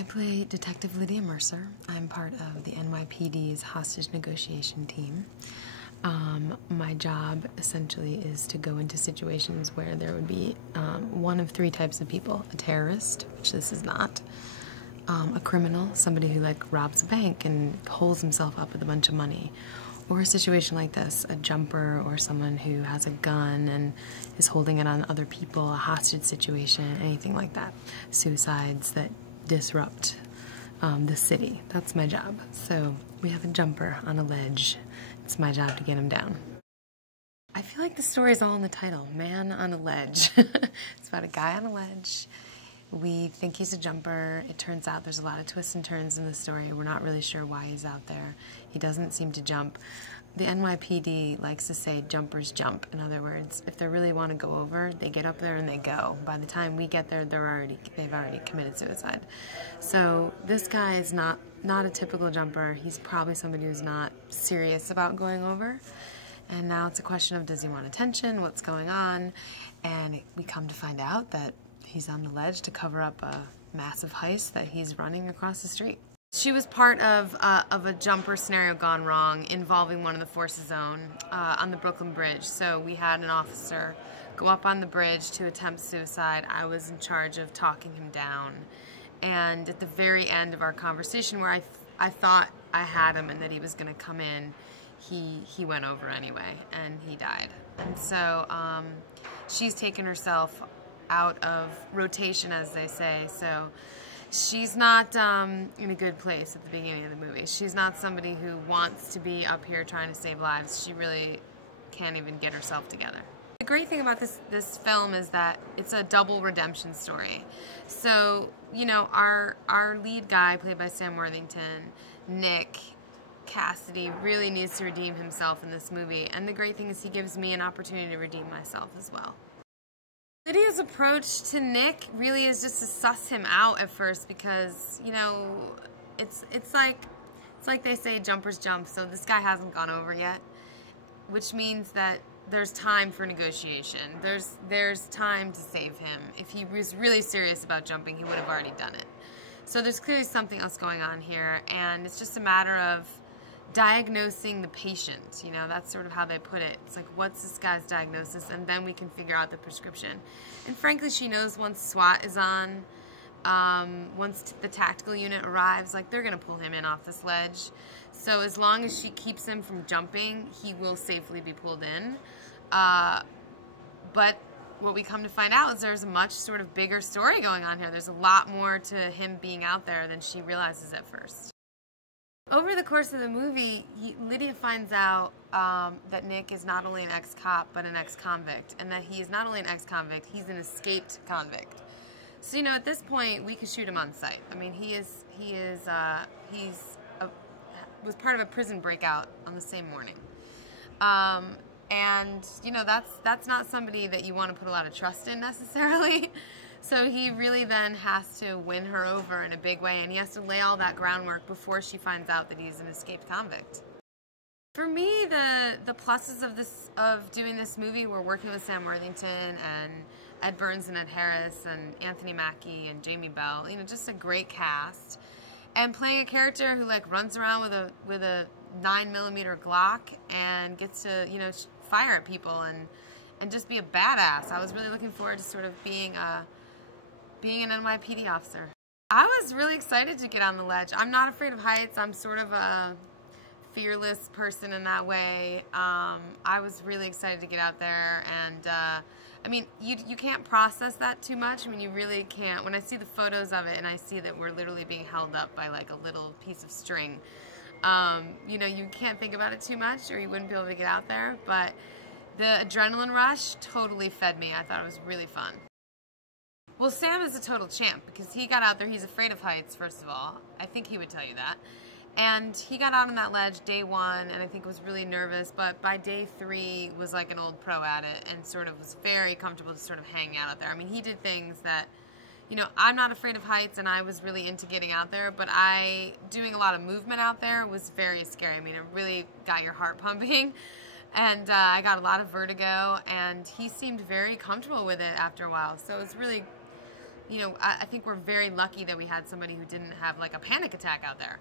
I play Detective Lydia Mercer. I'm part of the NYPD's hostage negotiation team. My job essentially is to go into situations where there would be one of three types of people: a terrorist, which this is not, a criminal, somebody who like robs a bank and holds himself up with a bunch of money, or a situation like this, a jumper or someone who has a gun and is holding it on other people, a hostage situation, anything like that. Suicides that disrupt the city. That's my job. So we have a jumper on a ledge. It's my job to get him down. I feel like the story is all in the title, Man on a Ledge. It's about a guy on a ledge. We think he's a jumper. It turns out there's a lot of twists and turns in the story. We're not really sure why he's out there. He doesn't seem to jump. The NYPD likes to say jumpers jump. In other words, if they really want to go over, they get up there and they go. By the time we get there, they've already committed suicide. So this guy is not a typical jumper. He's probably somebody who's not serious about going over. And now it's a question of, does he want attention? What's going on? And we come to find out that he's on the ledge to cover up a massive heist that he's running across the street. She was part of a jumper scenario gone wrong involving one of the Forces Zone on the Brooklyn Bridge. So we had an officer go up on the bridge to attempt suicide. I was in charge of talking him down. And at the very end of our conversation, where I thought I had him and that he was going to come in, he went over anyway, and he died. And so she's taken herself out of rotation, as they say. So she's not in a good place at the beginning of the movie. She's not somebody who wants to be up here trying to save lives. She really can't even get herself together. The great thing about this film is that it's a double redemption story. So, you know, our lead guy, played by Sam Worthington, Nick Cassidy, really needs to redeem himself in this movie. And the great thing is he gives me an opportunity to redeem myself as well. Lydia's approach to Nick really is just to suss him out at first, because, you know, it's like they say, jumpers jump. So this guy hasn't gone over yet, which means that there's time for negotiation. There's time to save him. If he was really serious about jumping, he would have already done it. So there's clearly something else going on here, and it's just a matter of diagnosing the patient. You know, that's sort of how they put it. It's like, what's this guy's diagnosis, and then we can figure out the prescription. And frankly, she knows once SWAT is on, once the tactical unit arrives, like, they're gonna pull him in off this ledge. So as long as she keeps him from jumping, he will safely be pulled in. But what we come to find out is there's a much sort of bigger story going on here. There's a lot more to him being out there than she realizes at first. Over the course of the movie, Lydia finds out that Nick is not only an ex-cop, but an ex-convict. And that he is not only an ex-convict, he's an escaped convict. So, you know, at this point, we could shoot him on sight. I mean, he was part of a prison breakout on the same morning. And, you know, that's not somebody that you want to put a lot of trust in necessarily. So he really then has to win her over in a big way, and he has to lay all that groundwork before she finds out that he's an escaped convict. For me, the pluses of doing this movie were working with Sam Worthington and Ed Burns and Ed Harris and Anthony Mackie and Jamie Bell. You know, just a great cast. And playing a character who like runs around with a 9mm Glock and gets to, you know, fire at people and just be a badass. I was really looking forward to sort of being an NYPD officer. I was really excited to get on the ledge. I'm not afraid of heights. I'm sort of a fearless person in that way. I was really excited to get out there, and I mean, you can't process that too much. I mean, you really can't. When I see the photos of it and I see that we're literally being held up by like a little piece of string, you know, you can't think about it too much or you wouldn't be able to get out there. But the adrenaline rush totally fed me. I thought it was really fun. Well, Sam is a total champ because he got out there. He's afraid of heights, first of all. I think he would tell you that. And he got out on that ledge day one and I think was really nervous, but by day 3 was like an old pro at it and sort of was very comfortable to sort of hang out there. I mean, he did things that, you know, I'm not afraid of heights and I was really into getting out there, but doing a lot of movement out there was very scary. I mean, it really got your heart pumping. And I got a lot of vertigo, and he seemed very comfortable with it after a while. So it was really you know, I think we're very lucky that we had somebody who didn't have like a panic attack out there.